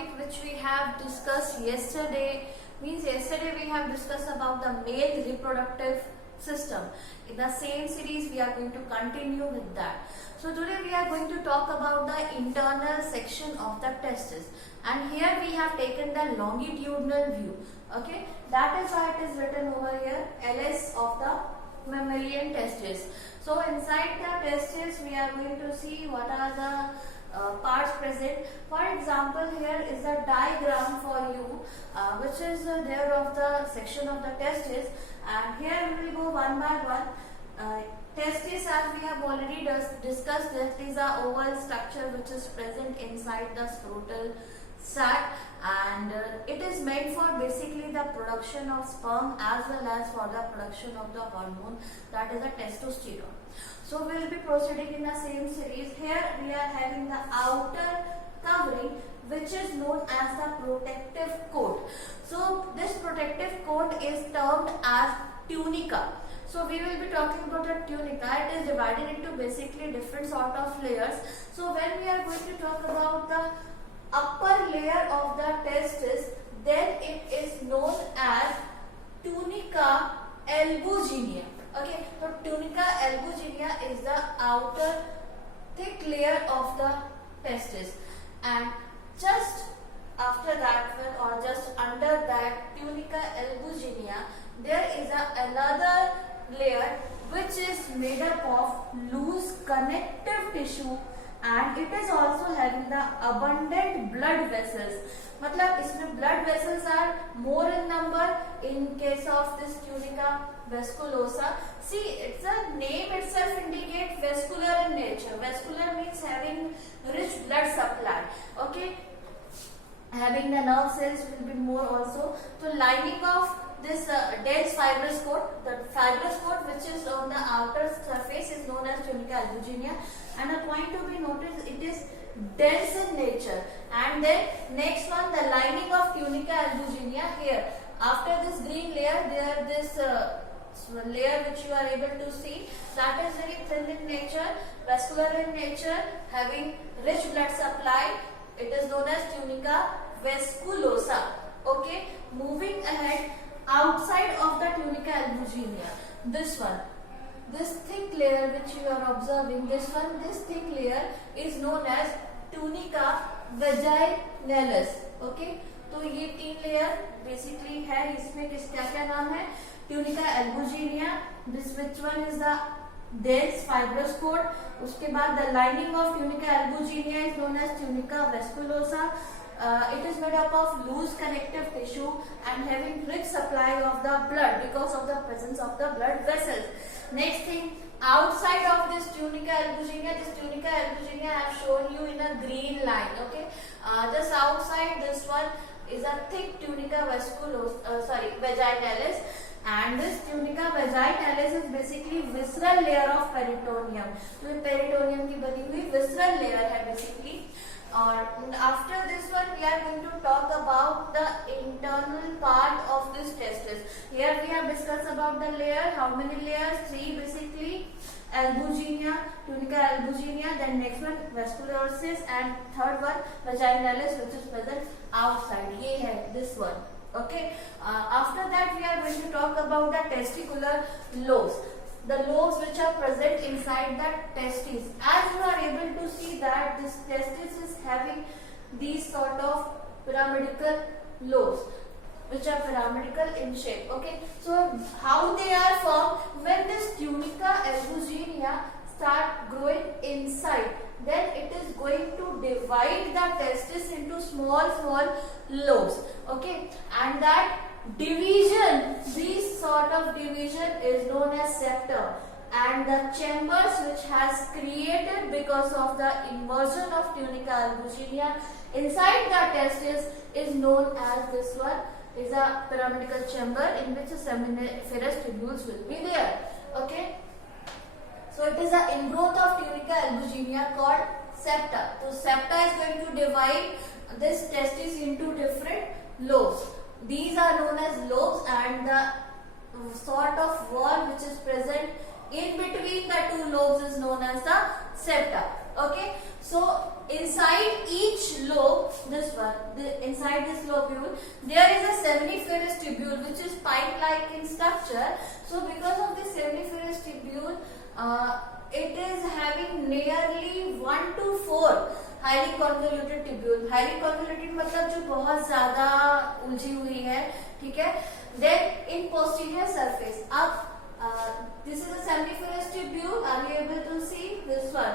topic which we have discussed yesterday. Means yesterday we have discussed about the male reproductive system. In the same series we are going to continue with that. So today we are going to talk about the internal section of the testis, and here we have taken the longitudinal view. Okay, that is why it is written over here LS of the mammalian testis. So inside the testis we are going to see what are the parts present. For example, here is a diagram for you which is there of the section of the testis, and here we will go one by one. Testis, as we have already discussed, that is a oval structure which is present inside the scrotal sac, and it is meant for basically the production of sperm as well as for the production of the hormone, that is the testosterone. So we will be proceeding in the same series. Here we are having the outer covering which is known as the protective coat. So this protective coat is termed as tunica. So we will be talking about the tunica. It is divided into basically different sort of layers. So when we are going to talk about the upper layer of the testis, then it is known as tunica albuginea. Okay, so tunica albuginea is the outer thick layer of the testis, and just after that one, or just under that tunica albuginea, there is another layer which is made up of loose connective tissue, and it is also having the abundant blood vessels. मतलब इसमें blood vessels are more in number in case of this tunica vasculosa. See, it's a name itself indicates vascular in nature. Vascular means having rich blood supply. Okay, having the nerve cells will be more also. So lining of this dense fibrous coat, the fibrous coat which is on the outer surface is known as tunica albuginea, and a point to be noticed, it is dense in nature. And then next one, the lining of tunica albuginea. Here after this green layer, there this layer which you are able to see, that is very thin in nature, vascular in nature, having rich blood supply. It is known as tunica vasculosa. Okay, moving ahead, outside of the tunica albuginea, this one, this thick layer which you are observing, this thick layer is known as tunica vaginalis. Okay, तो ये तीन layer basically है, इसमें किसका क्या नाम है, tunica albuginea. This which one is the dense fibrous coat. उसके बाद the lining of tunica albuginea is known as tunica vasculosa. It is made up of loose connective tissue and having rich supply of the blood because of the presence of the blood vessels. Next thing, outside of this tunica albuginea, I have shown you in a green line. Okay, just outside this one is a thick tunica vaginalis, and this tunica vaginalis is basically visceral layer of peritoneum. तो ये peritoneum की बनी हुई visceral layer है basically. और after this one we are going to talk about the internal part of this testis. Here we have discussed about the layer. How many layers? 3 basically. Albuginea, tunica albuginea, then next one vasculosis, and third one vaginalis which is present outside. ये है this one. Okay. After that we are going to talk about the testicular lobes. The lobes which are present inside the testes. As you are able to see that this testis is having these sort of pyramidal lobes which are pyramidal in shape. Okay, so how they are formed? When this tunica albuginea start growing inside, then it is going to divide the testis into small lobes. Okay, and that division, this sort of division is known as septum, and the chambers which has created because of the inversion of tunica albuginea inside the testis is known as, this one is a pyramidal chamber in which seminiferous tubules will be there. Okay, so it is an ingrowth of tunica albuginea called septa. So septa is going to divide this testis into different lobes. These are known as lobes, and the sort of wall which is present in between the two lobes is known as the septa. Okay, So inside each lobe, this one, inside this lobule, there is a seminiferous tubule which is pipe-like in structure. So because of this seminiferous tubule, it is having nearly 1 to 4 highly convoluted tubule. Highly convoluted मतलब जो बहुत ज्यादा उलझी हुई है, ठीक है. Then in posterior surface, अब this is a seminiferous tubule. Are you able to see this one?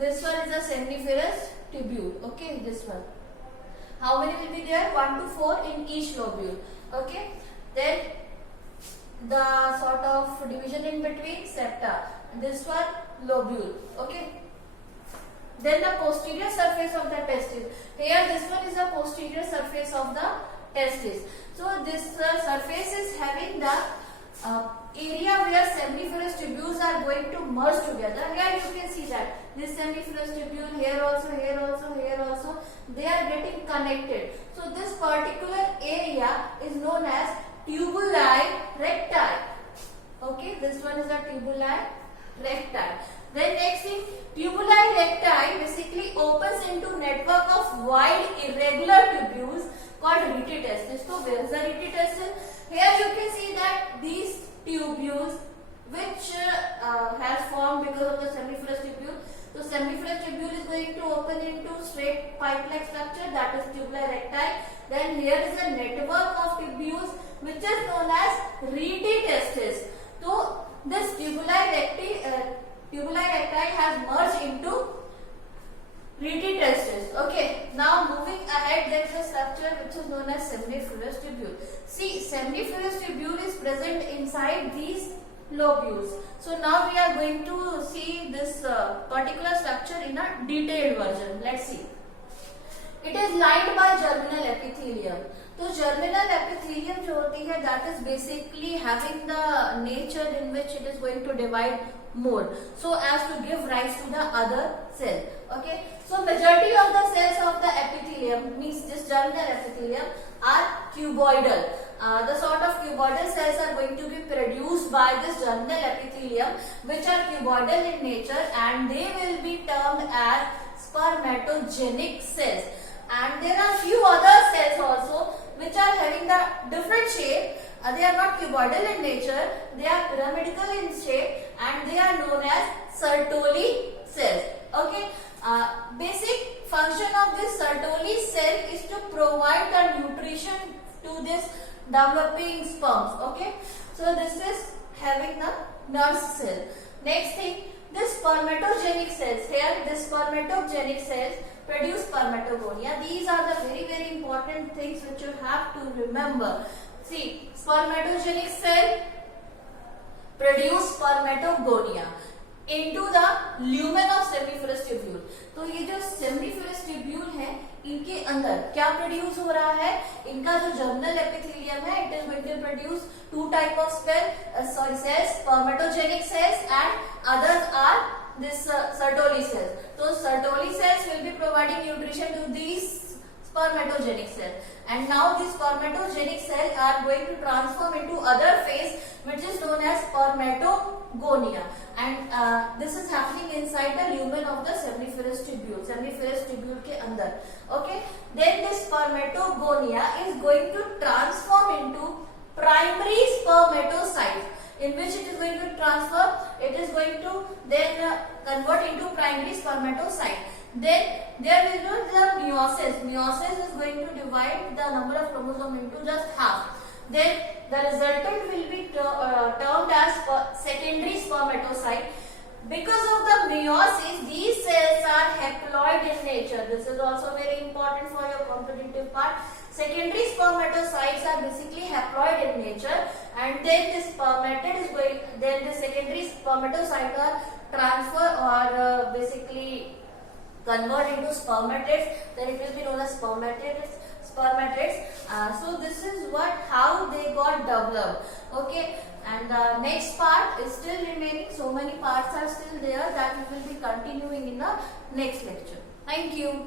This one is a seminiferous tubule. Okay, this one. How many will be there? 1 to 4 in each lobule. Okay. Then the sort of division in between, septa. This one, lobule. Okay. Then the posterior surface of the testis. Here, this one is the posterior surface of the testis. So this surface is having the area where seminiferous tubules are going to merge together. Here you can see that this seminiferous tubule, here also, here also, here also, they are getting connected. So this particular area is known as tubuli recti. Okay, this one is a tubuli recti. Then next thing, tubuli recti basically opens into network of wide irregular tubules called rete testis. So where is the rete testis? Here you can see that these tubules which has formed because of the seminiferous tubule. So seminiferous tubule is going to open into straight pipe-like structure, that is tubuli recti. Then here is a network of tubules which is known as rete testis. So this tubuli recti has merged into rete testis. Okay, now moving ahead, there is a structure which is known as seminiferous tubule. See, seminiferous tubule is present inside these lobules. So now we are going to see this particular structure in a detailed version. Let's see. It is lined by germinal epithelium. तो germinal epithelium जो होती है, that is basically having the nature in which it is going to divide more, so as to give rise to the other cell. Okay, so majority of the cells of the epithelium, means this germinal epithelium, are cuboidal. The sort of cuboidal cells are going to be produced by this germinal epithelium, which are cuboidal in nature, and they will be termed as spermatogenic cells. And there are few other cells also which are having the different shape. They are not cuboidal in nature, they are pyramidal in shape, and they are known as Sertoli cells. Okay, basic function of this Sertoli cell is to provide the nutrition to this developing sperms. Okay, so this is having the nurse cell. Next thing, this spermatogenic cells. Here, this spermatogenic cells produce spermatogonia. These are the very important things which you have to remember. See, spermatogenic cell produce spermatogonia into the lumen of seminiferous tubule. तो ये जो seminiferous tubule है, इनके अंदर क्या produce हो रहा है? इनका जो जर्मिनल एपिथेलियम है, it is going to produce two type of cells, spermatogenic cells, and others are this Sertoli cells. So Sertoli cells will be providing nutrition to these spermatogenic cells, and now these spermatogenic cells are going to transform into other phase which is known as spermatogonia, and this is happening inside the lumen of the seminiferous tubule के अंदर. Okay, then this spermatogonia is going to transform into primary spermatocyte, in which it is going to transform, it is going to then convert into primary spermatocyte. Then there will be the meiosis. Meiosis is going to divide the number of chromosomes into just half. Then the resultant will be termed as secondary spermatocyte. Because of the meiosis, these cells are haploid in nature. This is also very important for your competitive part. Secondary spermatocytes are basically haploid in nature, and then the spermatid is going. Then the secondary spermatocytes are transfer or basically convert into spermatids. Then it will be known as spermatids. So this is how they got developed. Okay, and the next part is still remaining. So many parts are still there that we will be continuing in the next lecture. Thank you.